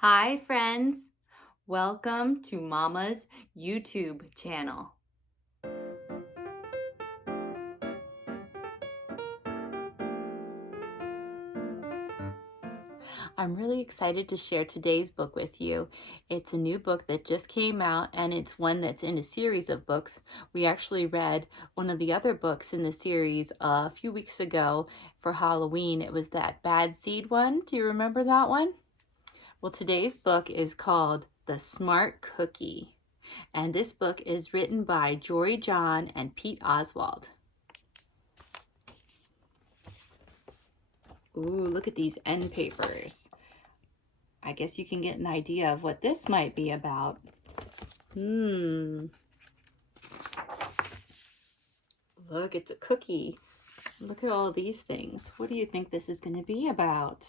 Hi friends, welcome to Mama's YouTube channel. I'm really excited to share today's book with you. It's a new book that just came out and it's one that's in a series of books. We actually read one of the other books in the series a few weeks ago for Halloween. It was that Bad Seed one. Do you remember that one? Well, today's book is called The Smart Cookie. And this book is written by Jory John and Pete Oswald. Ooh, look at these end papers. I guess you can get an idea of what this might be about. Look, it's a cookie. Look at all of these things. What do you think this is going to be about?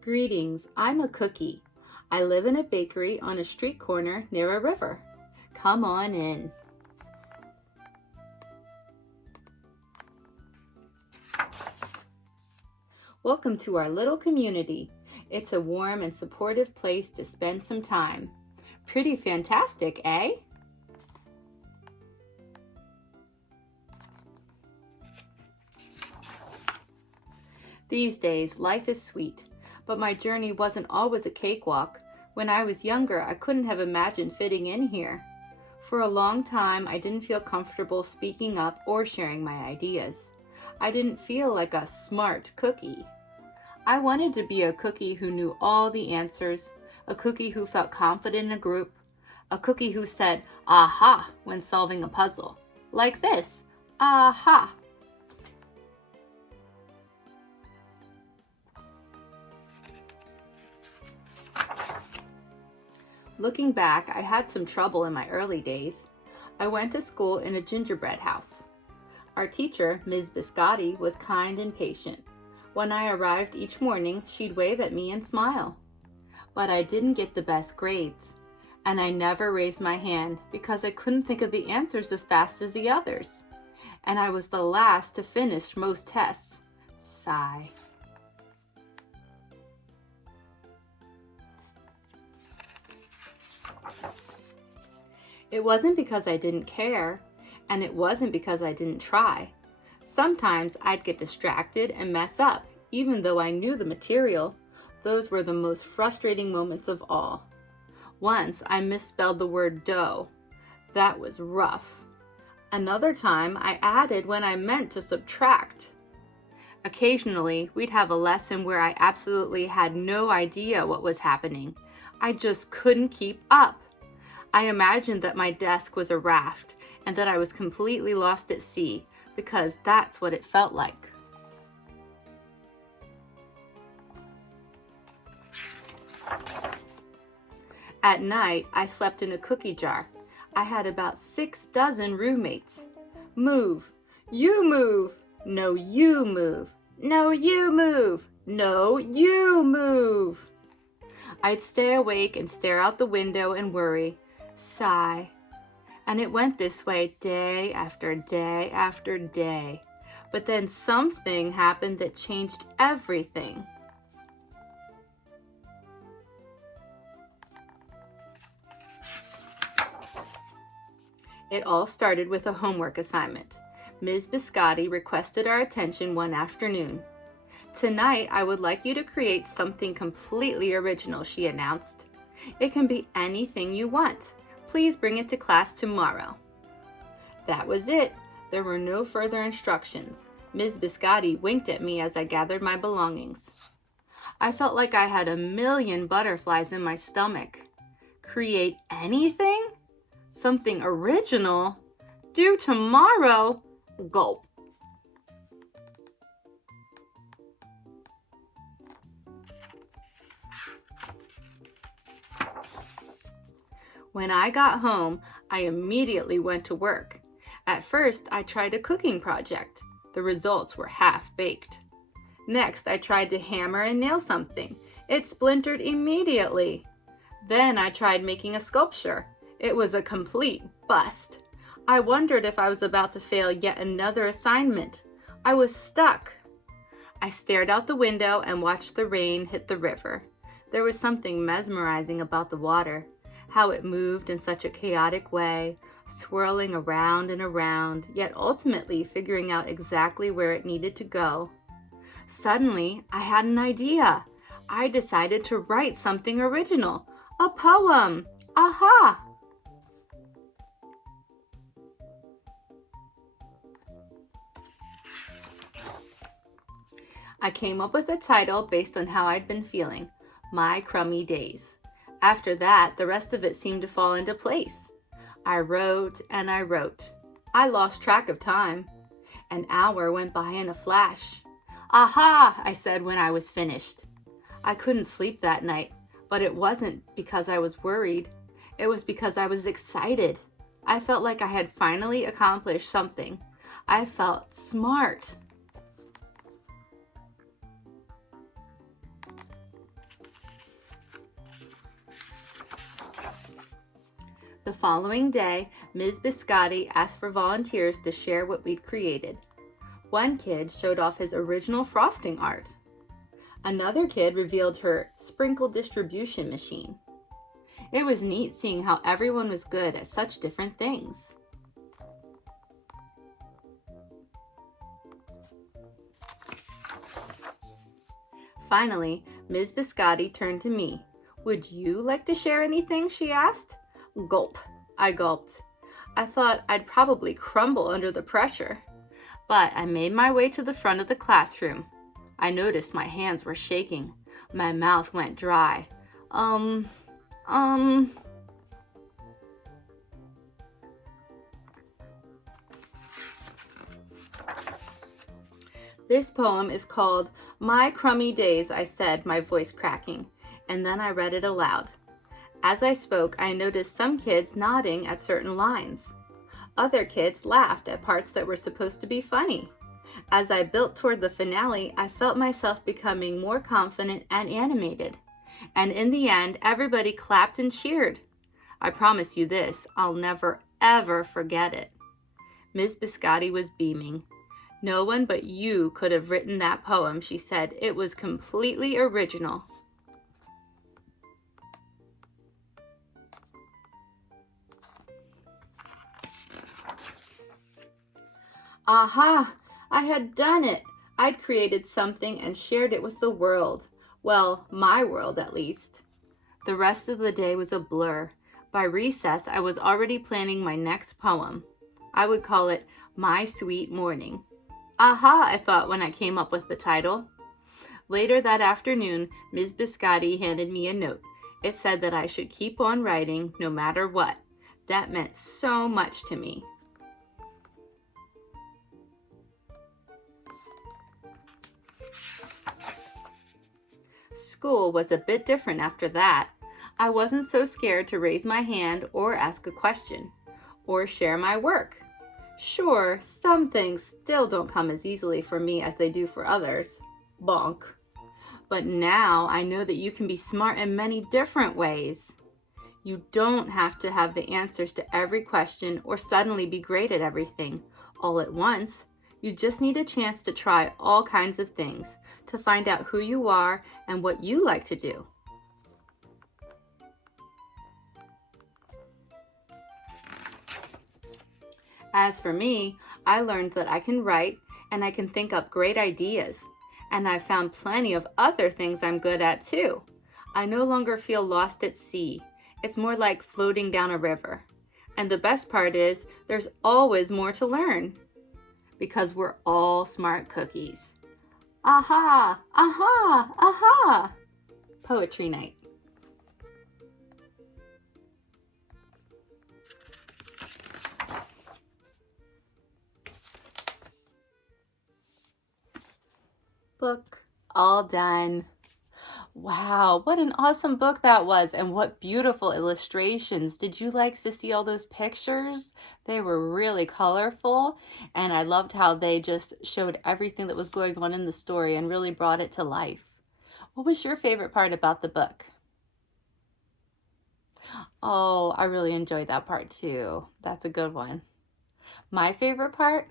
Greetings, I'm a cookie. I live in a bakery on a street corner near a river. Come on in. Welcome to our little community. It's a warm and supportive place to spend some time. Pretty fantastic, eh? These days, life is sweet, but my journey wasn't always a cakewalk. When I was younger, I couldn't have imagined fitting in here. For a long time, I didn't feel comfortable speaking up or sharing my ideas. I didn't feel like a smart cookie. I wanted to be a cookie who knew all the answers, a cookie who felt confident in a group, a cookie who said, aha, when solving a puzzle. Like this, aha. Looking back, I had some trouble in my early days. I went to school in a gingerbread house. Our teacher, Ms. Biscotti, was kind and patient. When I arrived each morning, she'd wave at me and smile. But I didn't get the best grades, and I never raised my hand because I couldn't think of the answers as fast as the others. And I was the last to finish most tests. Sigh. It wasn't because I didn't care, and it wasn't because I didn't try. Sometimes I'd get distracted and mess up, even though I knew the material. Those were the most frustrating moments of all. Once I misspelled the word dough. That was rough. Another time I added when I meant to subtract. Occasionally, we'd have a lesson where I absolutely had no idea what was happening. I just couldn't keep up. I imagined that my desk was a raft and that I was completely lost at sea, because that's what it felt like. At night, I slept in a cookie jar. I had about 6 dozen roommates. Move. You move. No, you move. No, you move. No, you move. I'd stay awake and stare out the window and worry. Sigh. And it went this way day after day after day. But then something happened that changed everything. It all started with a homework assignment. Ms. Biscotti requested our attention one afternoon. Tonight, I would like you to create something completely original, she announced. It can be anything you want. Please bring it to class tomorrow. That was it. There were no further instructions. Ms. Biscotti winked at me as I gathered my belongings. I felt like I had a million butterflies in my stomach. Create anything? Something original? Due tomorrow? Gulp. When I got home, I immediately went to work. At first, I tried a cooking project. The results were half-baked. Next, I tried to hammer and nail something. It splintered immediately. Then I tried making a sculpture. It was a complete bust. I wondered if I was about to fail yet another assignment. I was stuck. I stared out the window and watched the rain hit the river. There was something mesmerizing about the water, how it moved in such a chaotic way, swirling around and around, yet ultimately figuring out exactly where it needed to go. Suddenly, I had an idea. I decided to write something original, a poem. Aha! I came up with a title based on how I'd been feeling, My Crummy Days. After that, the rest of it seemed to fall into place. I wrote and I wrote. I lost track of time. An hour went by in a flash. Aha, I said when I was finished. I couldn't sleep that night, but it wasn't because I was worried. It was because I was excited. I felt like I had finally accomplished something. I felt smart. The following day, Ms. Biscotti asked for volunteers to share what we'd created. One kid showed off his original frosting art. Another kid revealed her sprinkle distribution machine. It was neat seeing how everyone was good at such different things. Finally, Ms. Biscotti turned to me. "Would you like to share anything?" she asked. Gulp. I gulped. I thought I'd probably crumble under the pressure. But I made my way to the front of the classroom. I noticed my hands were shaking. My mouth went dry. This poem is called My Crummy Days, I said, my voice cracking, and then I read it aloud. As I spoke, I noticed some kids nodding at certain lines. Other kids laughed at parts that were supposed to be funny. As I built toward the finale, I felt myself becoming more confident and animated. And in the end, everybody clapped and cheered. I promise you this, I'll never, ever forget it. Ms. Biscotti was beaming. "No one but you could have written that poem," she said. "It was completely original." Aha! I had done it! I'd created something and shared it with the world. Well, my world at least. The rest of the day was a blur. By recess, I was already planning my next poem. I would call it My Sweet Morning. Aha, I thought when I came up with the title. Later that afternoon, Ms. Biscotti handed me a note. It said that I should keep on writing no matter what. That meant so much to me. School was a bit different after that. I wasn't so scared to raise my hand or ask a question, or share my work. Sure, some things still don't come as easily for me as they do for others. Bonk. But now I know that you can be smart in many different ways. You don't have to have the answers to every question or suddenly be great at everything all at once. You just need a chance to try all kinds of things, to find out who you are and what you like to do. As for me, I learned that I can write and I can think up great ideas. And I found plenty of other things I'm good at too. I no longer feel lost at sea. It's more like floating down a river. And the best part is, there's always more to learn. Because we're all smart cookies. Aha! Aha! Aha! Poetry night. Book all done. Wow, what an awesome book that was, and what beautiful illustrations. Did you like to see all those pictures? They were really colorful, and I loved how they just showed everything that was going on in the story and really brought it to life. What was your favorite part about the book? Oh, I really enjoyed that part too. That's a good one. My favorite part?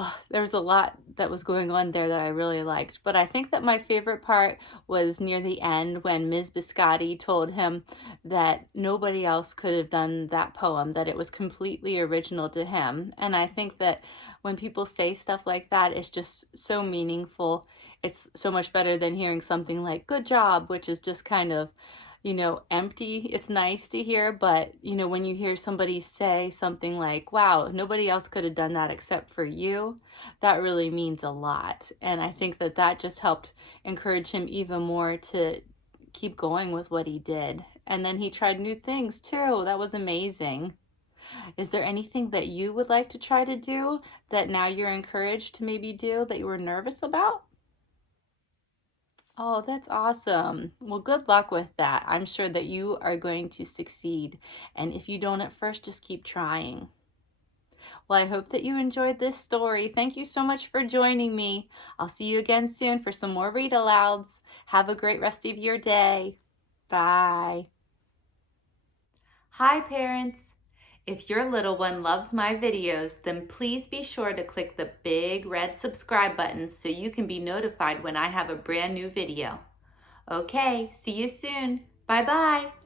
Oh, there was a lot that was going on there that I really liked, but I think that my favorite part was near the end when Ms. Biscotti told him that nobody else could have done that poem, that it was completely original to him. And I think that when people say stuff like that, it's just so meaningful. It's so much better than hearing something like "good job," which is just kind of, empty. It's nice to hear, but when you hear somebody say something like, wow, nobody else could have done that except for you, that really means a lot. And I think that that just helped encourage him even more to keep going with what he did. And then he tried new things too. That was amazing. Is there anything that you would like to try to do that now you're encouraged to maybe do that you were nervous about? Oh, that's awesome. Well, good luck with that. I'm sure that you are going to succeed. And if you don't at first, just keep trying. Well, I hope that you enjoyed this story. Thank you so much for joining me. I'll see you again soon for some more read alouds. Have a great rest of your day. Bye. Hi, parents. If your little one loves my videos, then please be sure to click the big red subscribe button so you can be notified when I have a brand new video. Okay, see you soon. Bye-bye.